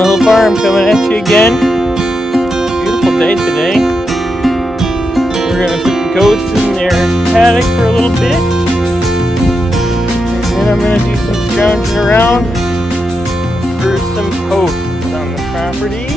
Walnut Hill Farm coming at you again. Beautiful day today. We're going to put the goats in their paddock for a little bit. And then I'm going to do some scrounging around for some poach on the property.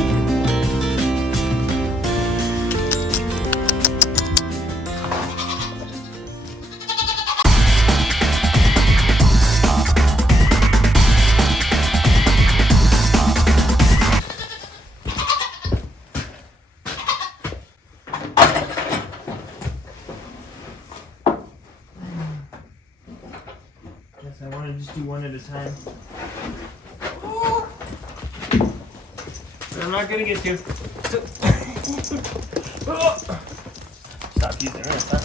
I want to just do one at a time. But I'm not going to get you. Stop using this, huh?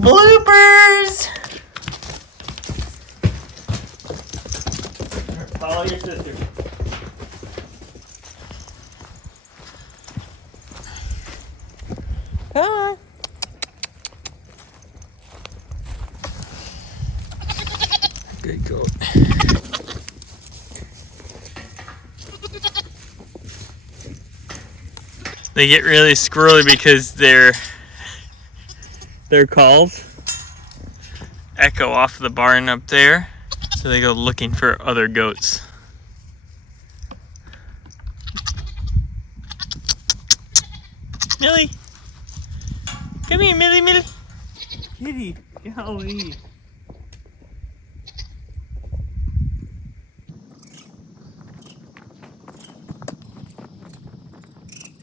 Bloopers! Follow your sister. Come on. Good goat. They get really squirrely because their calls echo off the barn up there, so they go looking for other goats. Millie! Come here, Millie, Millie! Kitty, golly!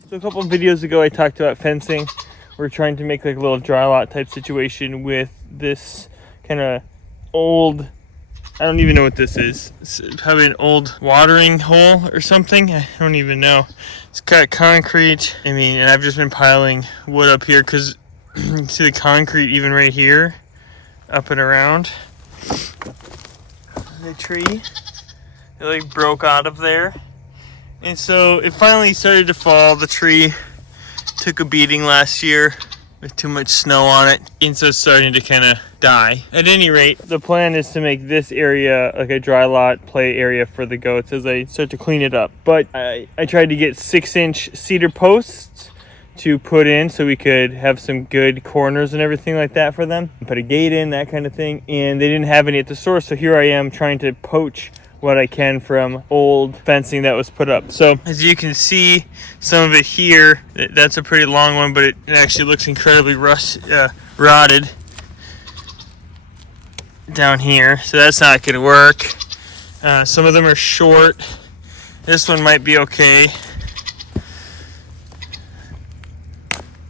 So a couple of videos ago I talked about fencing. We're trying to make like a little dry lot type situation with this kind of old, I don't even know what this is. It's probably an old watering hole or something. I don't even know. It's got concrete. I mean, and I've just been piling wood up here because you can see the concrete even right here, up and around the tree. It like broke out of there. And so it finally started to fall. The tree took a beating last year with too much snow on it. And so it's starting to kind of die. At any rate, the plan is to make this area like a dry lot play area for the goats as I start to clean it up. But I tried to get 6-inch cedar posts to put in so we could have some good corners and everything like that for them. Put a gate in, that kind of thing. And they didn't have any at the store. So here I am trying to poach what I can from old fencing that was put up. So as you can see, some of it here, that's a pretty long one, but it actually looks incredibly rotted down here. So that's not gonna work. Some of them are short. This one might be okay.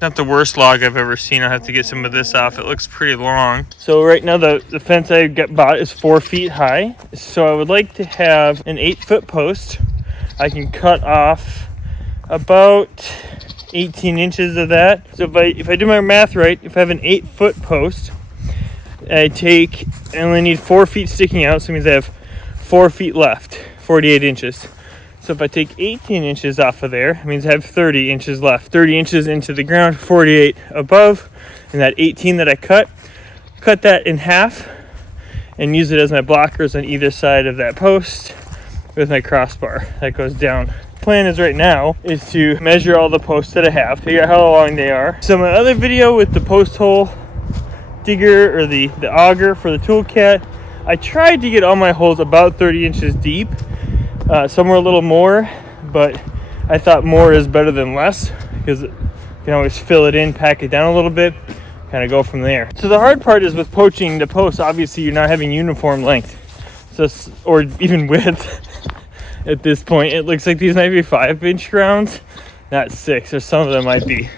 Not the worst log I've ever seen. I'll have to get some of this off. It looks pretty long. So right now the fence I bought is 4 feet high. So I would like to have an 8-foot post. I can cut off about 18 inches of that. So if I do my math right, if I have an 8-foot post, I only need 4 feet sticking out. So it means I have 4 feet left, 48 inches. So if I take 18 inches off of there, it means I have 30 inches left. 30 inches into the ground, 48 above, and that 18 that I cut that in half and use it as my blockers on either side of that post with my crossbar that goes down. Plan is right now is to measure all the posts that I have, figure out how long they are. So my other video with the post hole digger or the auger for the tool cat, I tried to get all my holes about 30 inches deep. Some were a little more, but I thought more is better than less because you can always fill it in, pack it down a little bit, kind of go from there. So the hard part is with poaching the posts, obviously you're not having uniform length, so or even width at this point. It looks like these might be 5-inch rounds, not 6, or some of them might be.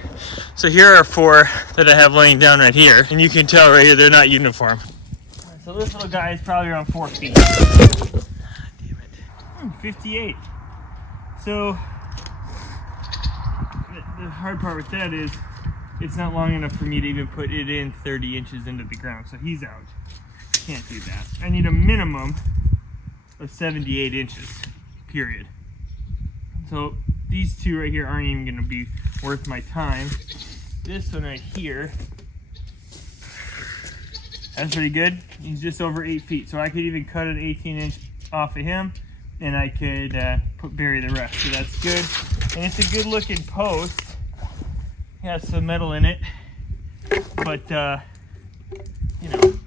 So here are 4 that I have laying down right here, and you can tell right here they're not uniform. So this little guy is probably around 4 feet. 58. So the hard part with that is it's not long enough for me to even put it in 30 inches into the ground. So he's out. Can't do that. I need a minimum of 78 inches, period. So these two right here aren't even going to be worth my time. This one right here That's pretty good. He's just over 8 feet, so I could even cut an 18-inch off of him, and I could bury the rest. So that's good, and it's a good looking post. It has some metal in it, but you know,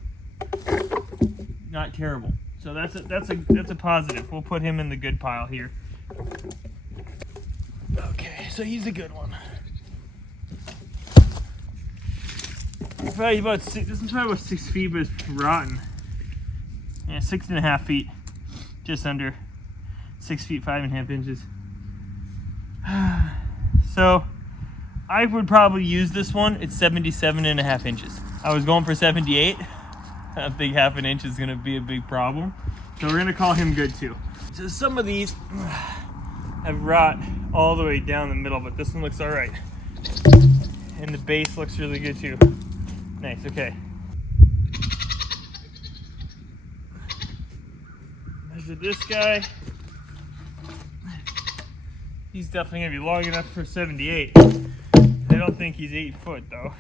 not terrible. So that's a positive. We'll put him in the good pile here. Okay, so he's a good one. Probably about this is probably about 6 feet, but it's rotten. Yeah, 6.5 feet, just under 6 feet 5.5 inches. So I would probably use this one. It's 77.5 inches. I was going for 78. I think half an inch is going to be a big problem. So we're going to call him good too. So some of these have rot all the way down the middle, but this one looks all right. And the base looks really good too. Nice, okay. Measure this guy. He's definitely going to be long enough for 78. I don't think he's 8 foot though.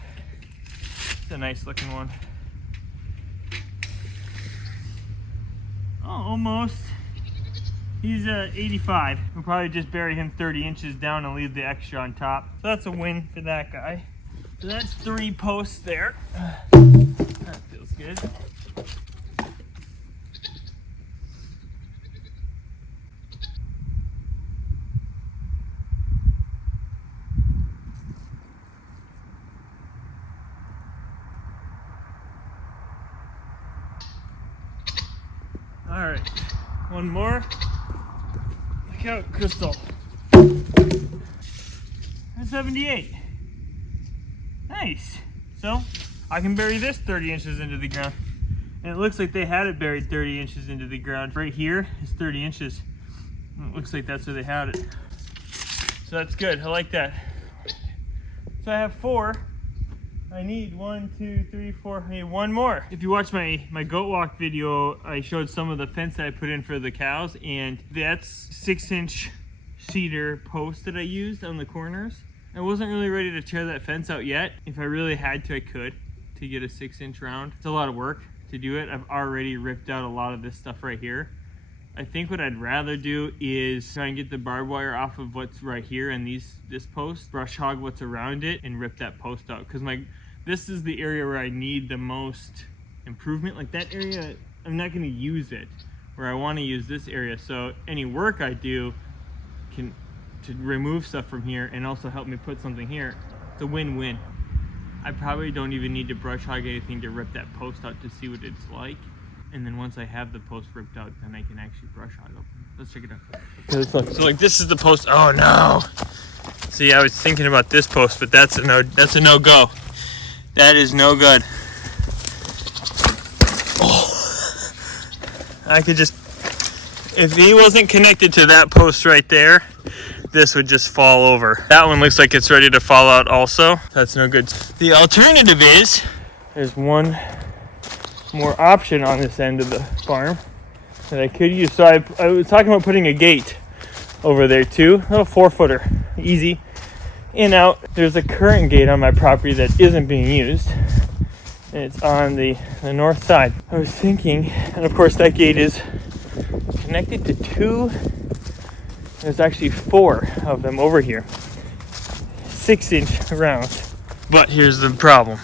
It's a nice looking one. Oh, almost. He's 85. We'll probably just bury him 30 inches down and leave the extra on top. So that's a win for that guy. So that's 3 posts there. That feels good. All right, one more. Look out, Crystal. That's 78. Nice. So I can bury this 30 inches into the ground. And it looks like they had it buried 30 inches into the ground. Right here is 30 inches. And it looks like that's where they had it. So that's good. I like that. So I have 4. I need 1, 2, 3, 4. I need 1 more. If you watch my goat walk video, I showed some of the fence that I put in for the cows, and that's 6-inch cedar post that I used on the corners. I wasn't really ready to tear that fence out yet. If I really had to, I could, to get a 6-inch round. It's a lot of work to do it. I've already ripped out a lot of this stuff right here. I think what I'd rather do is try and get the barbed wire off of what's right here and this post, brush hog what's around it, and rip that post out. Because this is the area where I need the most improvement. Like that area, I'm not going to use it. Where I want to use this area. So any work I do to remove stuff from here and also help me put something here. It's a win-win. I probably don't even need to brush hog anything to rip that post out to see what it's like. And then once I have the post ripped out, then I can actually brush hog open. Let's check it out. So like this is the post. Oh no. See, I was thinking about this post, but that's a no-go. That is no good. Oh. I could just, if he wasn't connected to that post right there, this would just fall over. That one looks like it's ready to fall out also. That's no good. The alternative is, there's one more option on this end of the farm that I could use. So I was talking about putting a gate over there too, a little 4-footer, easy in out. There's a current gate on my property that isn't being used, and it's on the north side. I was thinking, and of course that gate is connected to 2. There's actually 4 of them over here, 6-inch rounds. But here's the problem.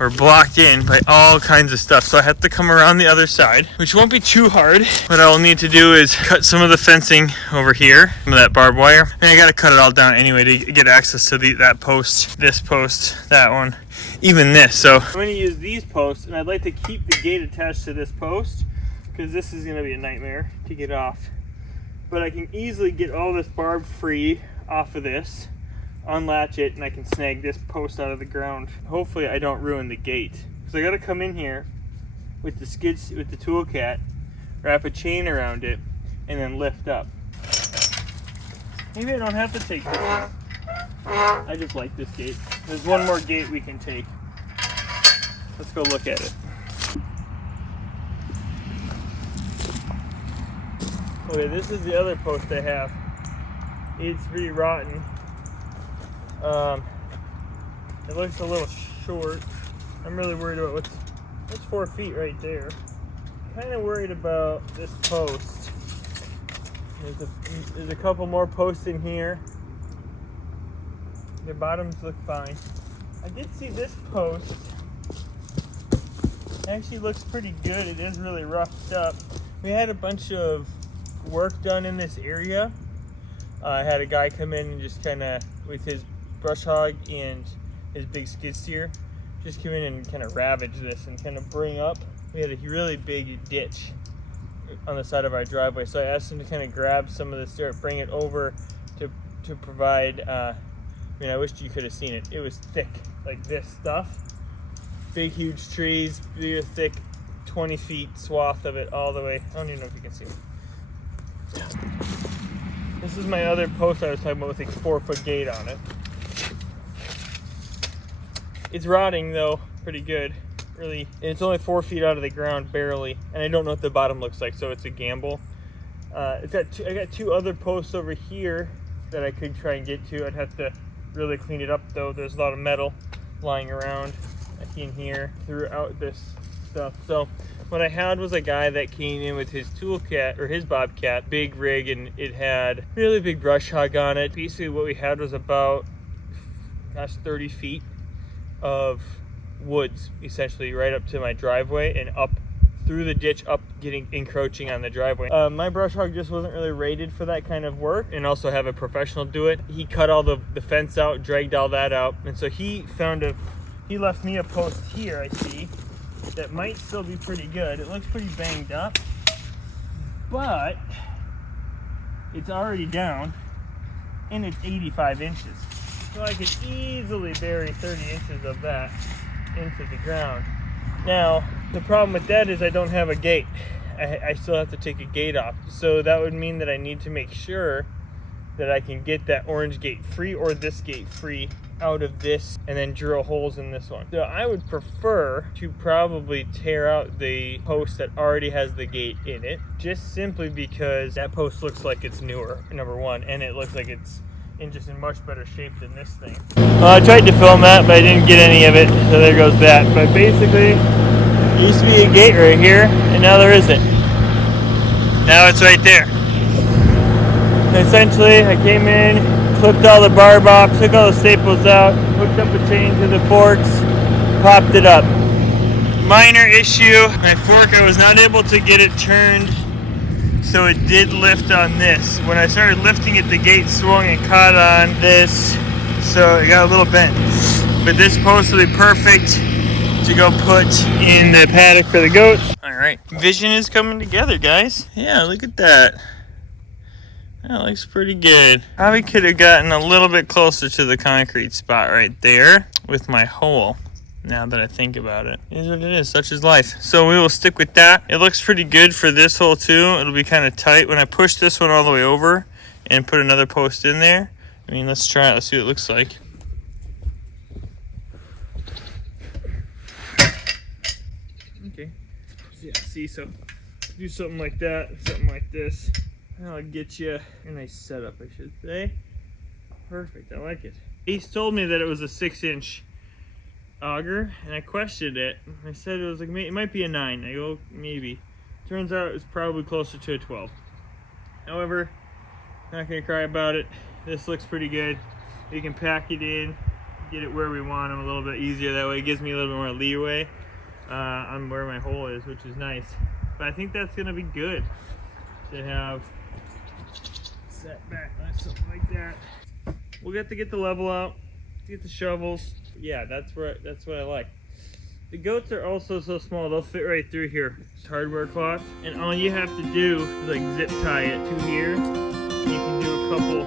We're blocked in by all kinds of stuff. So I have to come around the other side, which won't be too hard. What I'll need to do is cut some of the fencing over here, some of that barbed wire. And I gotta cut it all down anyway to get access to that post, this post, that one, even this. So I'm gonna use these posts, and I'd like to keep the gate attached to this post because this is gonna be a nightmare to get off. But I can easily get all this barb free off of this, unlatch it, and I can snag this post out of the ground. Hopefully I don't ruin the gate. So I gotta come in here with the tool cat, wrap a chain around it, and then lift up. Maybe I don't have to take this. I just like this gate. There's one more gate we can take. Let's go look at it. Okay, this is the other post I have. It's pretty rotten. It looks a little short. I'm really worried about That's 4 feet right there. Kind of worried about this post. There's a couple more posts in here. The bottoms look fine. I did see this post. It actually looks pretty good. It is really roughed up. We had a bunch of work done in this area. I had a guy come in and just kind of, with his brush hog and his big skid steer, just come in and kind of ravage this and kind of bring up. We had a really big ditch on the side of our driveway, so I asked him to kind of grab some of this dirt, bring it over to provide. I mean, I wish you could have seen it. It was thick, like this stuff. Big, huge trees, big, thick, 20 feet swath of it all the way. I don't even know if you can see it. This is my other post I was talking about with a 4-foot gate on it. It's rotting though, pretty good. Really, and it's only 4 feet out of the ground, barely. And I don't know what the bottom looks like, so it's a gamble. I got 2 other posts over here that I could try and get to. I'd have to really clean it up though. There's a lot of metal lying around in here throughout this stuff. So what I had was a guy that came in with his toolcat, or his bobcat, big rig, and it had really big brush hog on it. Basically what we had was about, 30 feet of woods, essentially right up to my driveway and up through the ditch, up encroaching on the driveway. My brush hog just wasn't really rated for that kind of work, and also have a professional do it. He cut all the fence out, dragged all that out, and so he left me a post here, I see, that might still be pretty good. It looks pretty banged up, but it's already down and it's 85 inches. So I could easily bury 30 inches of that into the ground. Now, the problem with that is I don't have a gate. I still have to take a gate off. So that would mean that I need to make sure that I can get that orange gate free, or this gate free, out of this, and then drill holes in this one. So I would prefer to probably tear out the post that already has the gate in it, just simply because that post looks like it's newer, number one, and it looks like it's in much better shape than this thing. Well, I tried to film that, but I didn't get any of it, so there goes that. But basically, there used to be a gate right here, and now there isn't. Now it's right there. Essentially, I came in, clipped all the barb off, took all the staples out, hooked up a chain to the forks, popped it up. Minor issue, my fork, I was not able to get it turned, so it did lift on this. When I started lifting it, the gate swung and caught on this, so it got a little bent. But this post will be perfect to go put in the paddock for the goats. All right, vision is coming together, guys. Yeah, look at that. That looks pretty good. Probably could have gotten a little bit closer to the concrete spot right there with my hole. Now that I think about it, it is what it is. Such is life. So we will stick with that. It looks pretty good for this hole too. It'll be kind of tight when I push this one all the way over and put another post in there. I mean, let's try it. Let's see what it looks like. Okay. Yeah. See, so do something like that, something like this. That'll get you a nice setup, I should say. Perfect, I like it. Ace told me that it was a 6-inch auger, and I questioned it. I said it was like, it might be a 9. I go, maybe. Turns out it was probably closer to a 12. However, not gonna cry about it. This looks pretty good. We can pack it in, get it where we want them a little bit easier. That way it gives me a little bit more leeway on where my hole is, which is nice. But I think that's gonna be good to have set back on something like that. We'll get to get the level out, get the shovels. Yeah, that's what I like. The goats are also so small, they'll fit right through here. It's hardware cloth, and all you have to do is like zip tie it to here. You can do a couple